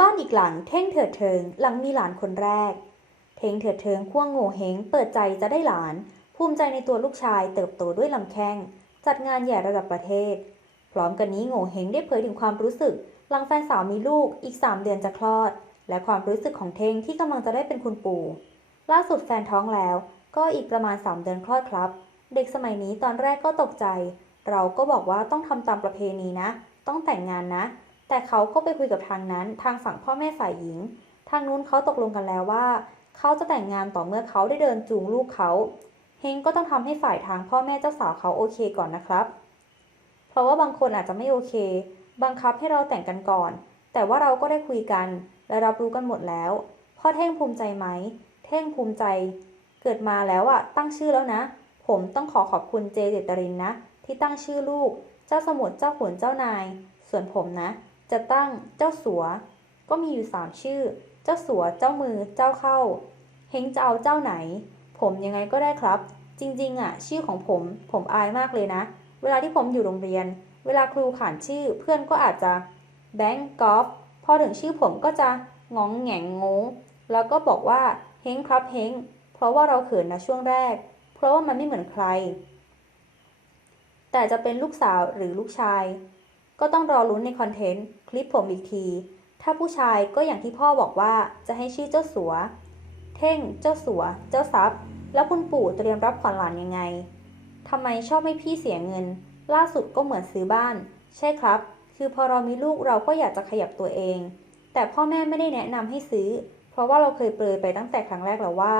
บ้านอีกหลังเท่งเถิดเทิงหลังมีหลานคนแรก เท่งเถิดเทิงควงโง่เฮงเปิดใจจะได้หลาน ภูมิใจในตัวลูกชายเติบโตด้วยลำแข้ง จัดงานใหญ่ระดับประเทศ พร้อมกันนี้โง่เฮงได้เผยถึงความรู้สึก หลังแฟนสาวมีลูกอีก 3 เดือนจะคลอด และความรู้สึกของเท่งที่กำลังจะได้เป็นคุณปู่ ล่าสุดแฟนท้องแล้ว ก็อีกประมาณ 3 เดือนคลอดครับ เด็กสมัยนี้ตอนแรกก็ตกใจ เราก็บอกว่าต้องทำตามประเพณีนะ ต้องแต่งงานนะ แต่เขาก็ไปคุยกับทางนั้น ทางฝั่งพ่อแม่ฝ่ายหญิง ทางนู้นเขาตกลงกันแล้วว่า เขาจะแต่งงานต่อเมื่อเขาได้เดินจูงลูกเขา เฮงก็ต้องทำให้ฝ่ายทางพ่อแม่เจ้าสาวเขาโอเคก่อนนะครับ เพราะว่าบางคนอาจจะไม่โอเค บังคับให้เราแต่งกันก่อน แต่ว่าเราก็ได้คุยกัน และรับรู้กันหมดแล้ว พ่อเท่งภูมิใจไหม เท่งภูมิใจ เกิดมาแล้วอะตั้งชื่อแล้วนะ ผมต้องขอขอบคุณเจเจตรินนะ ที่ตั้งชื่อลูก เจ้าสมุทรเจ้าขุนเจ้านาย ส่วนผมนะ จะตั้งเจ้าสัว ก็มีอยู่สามชื่อ เจ้าสัว เจ้ามือ เจ้าเข้า เฮงจะเอาเจ้าไหน ผมยังไงก็ได้ครับ จริงๆ อะ ชื่อของผม ผมอายมากเลยนะ เวลาที่ผมอยู่โรงเรียน เวลาครูขานชื่อ เพื่อนก็อาจจะแบงก์กอล์ฟพอถึงชื่อผมก็จะงองแงงงงแล้วก็บอกว่าเฮงครับเฮงเพราะว่าเราเขินนะช่วงแรก เพราะว่ามันไม่เหมือนใคร แต่จะเป็นลูกสาวหรือลูกชาย ก็ต้องรอลุ้นในคอนเทนต์คลิปผมอีกที ถ้าผู้ชายก็อย่างที่พ่อบอกว่าจะให้ชื่อเจ้าสัว เท่ง เจ้าสัว เจ้าทรัพย์ แล้วคุณปู่เตรียมรับขวัญหลานยังไงทำไมชอบให้พี่เสียเงิน ล่าสุดก็เหมือนซื้อบ้าน ใช่ครับ คือพอเรามีลูกเราก็อยากจะขยับตัวเอง แต่พ่อแม่ไม่ได้แนะนำให้ซื้อ เพราะว่าเราเคยเปรยไปตั้งแต่ครั้งแรกแล้วว่า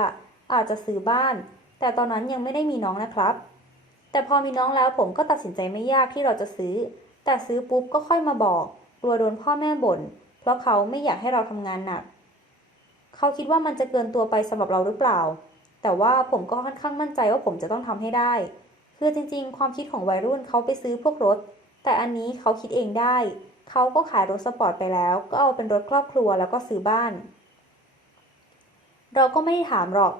อาจจะซื้อบ้าน แต่ตอนนั้นยังไม่ได้มีน้องนะครับ แต่พอมีน้องแล้วผมก็ตัดสินใจไม่ยากที่เราจะซื้อ แต่ซื้อปุ๊บก็ค่อยมาบอก กลัวโดนพ่อแม่บ่น เพราะเขาไม่อยากให้เราทำงานหนัก เขาคิดว่ามันจะเกินตัวไปสำหรับเราหรือเปล่า แต่ว่าผมก็ค่อนข้างมั่นใจว่าผมจะต้องทำให้ได้ คือจริงๆ ความคิดของวัยรุ่นเขาไปซื้อพวกรถ แต่อันนี้เขาคิดเองได้ เขาก็ขายรถสปอร์ตไปแล้ว ก็เอาเป็นรถครอบครัวแล้วก็ซื้อบ้าน เราก็ไม่ได้ถามหรอก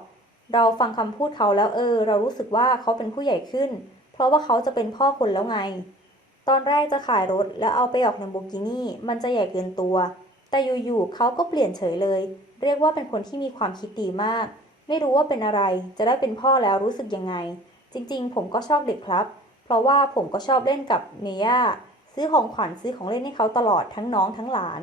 เราฟังคำพูดเขาแล้วเออ เรารู้สึกว่าเขาเป็นผู้ใหญ่ขึ้น เพราะว่าเขาจะเป็นพ่อคนแล้วไง ตอนแรกจะขายรถแล้วเอาไปออกในโบกินี่มันจะใหญ่เกินตัว แต่อยู่ๆเขาก็เปลี่ยนเฉยเลย เรียกว่าเป็นคนที่มีความคิดดีมาก ไม่รู้ว่าเป็นอะไร จะได้เป็นพ่อแล้วรู้สึกยังไง จริงๆ ผมก็ชอบเด็กครับ เพราะว่าผมก็ชอบเล่นกับเมย่าซื้อของขวัญซื้อของเล่นให้เขาตลอดทั้งน้องทั้งหลาน